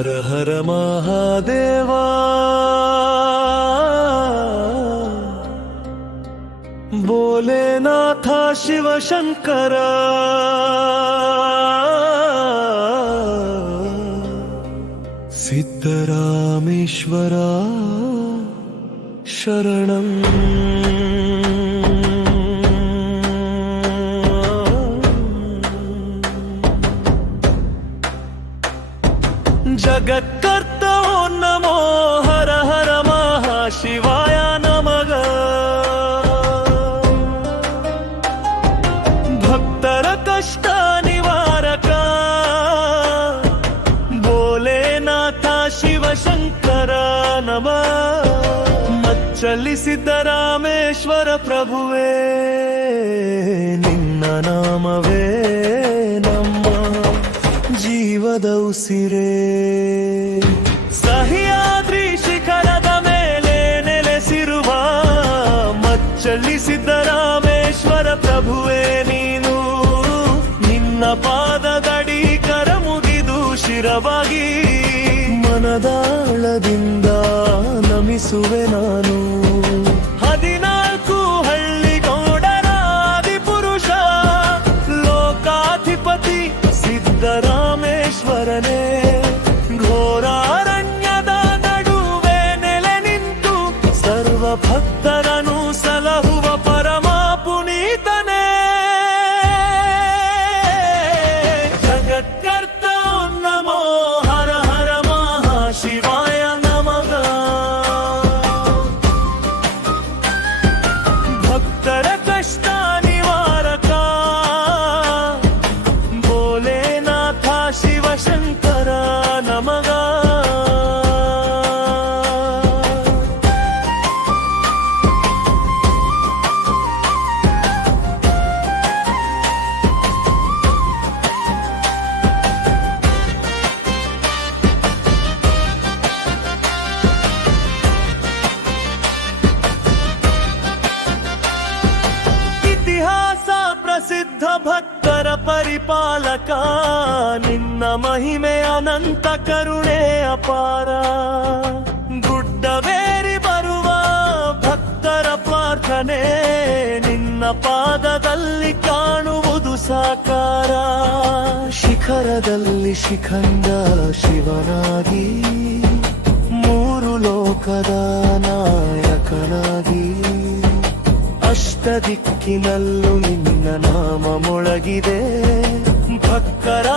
ಹರ ಹರ ಮಹಾದೇವ ಭೋಲೆನಾಥ ಶಿವಶಂಕರ ಸಿದ್ದರಾಮೇಶ್ವರ ಶರಣಂ ಜಗತ್ಕರ್ತ ನಮೋ ಹರ ಹರ ಮಹಾಶಿವಾಯ ನಮಃ ಭಕ್ತರ ಕಷ್ಟ ನಿವಾರಕ ಭೋಲೆನಾಥ ಶಿವಶಂಕರ ನಮಃ ಮಚ್ಚಲಿ ಸಿದ್ದರಾಮೇಶ್ವರ ಪ್ರಭುವೇ ನಿನ್ನ ನಾಮವೇ ನಮ್ಮ ಜೀವದ ಉಸಿರೇ ಸಹ್ಯಾದ್ರಿ ಶಿಖರದ ಮೇಲೆ ನೆಲೆಸಿರುವ ಮಚ್ಚಲಿ ಸಿದ್ದರಾಮೇಶ್ವರ ಪ್ರಭುವೇ ನೀನು ನಿನ್ನ ಪಾದದಡಿ ಕರ ಮುಗಿದು ಶಿರವಾಗಿ ಮನದಾಳದಿಂದ ನಮಿಸುವೆ ನಾನು 14 ಹಳ್ಳಿಗೌಡರ ಆದಿಪುರುಷ ಲೋಕಾಧಿಪತಿ ಸಿದ್ದರಾಮೇಶ್ವರನೇ ಘೋರಾರಣ್ಯದ ನಡುವೆ ನೆಲೆ ನಿಂತು ಸರ್ವ ಭಕ್ತರನ್ನು ಸಲಹುವ ಪರಮ ಪುನೀತನೇ ಜಗತ್ಕರ್ತ ನಮೋ ಹರ ಹರ ಮಹಾಶಿವಾಯ ನಮಃ ಭಕ್ತರ ಕಷ್ಟ ನಿವಾರಕ ಭೋಲೆನಾಥ ಶಿವಶಂಕರ ನಮಃ ಇತಿಹಾಸ ಪ್ರಸಿದ್ಧ ಭಕ್ತರ ಪರಿಪಾಲಕ ನಿನ್ನ ಮಹಿಮೆ ಅನಂತ ಕರುಣೆ ಅಪಾರ ಗುಡ್ಡವೇರಿ ಬರುವ ಭಕ್ತರ ಪ್ರಾರ್ಥನೆ ನಿನ್ನ ಪಾದದಲ್ಲಿ ಕಾಣುವುದು ಸಾಕಾರ ಶಿಖರದಲ್ಲಿ ಶಿಖಂಡ ಶಿವನಾಗಿ 3 ಲೋಕದ ನಾಯಕನಾಗಿ ಅಷ್ಟದಿಕ್ಕಿನಲ್ಲೂ ನಿನ್ನ ನಾಮ ಮೊಳಗಿದೆ ಭಕ್ತರ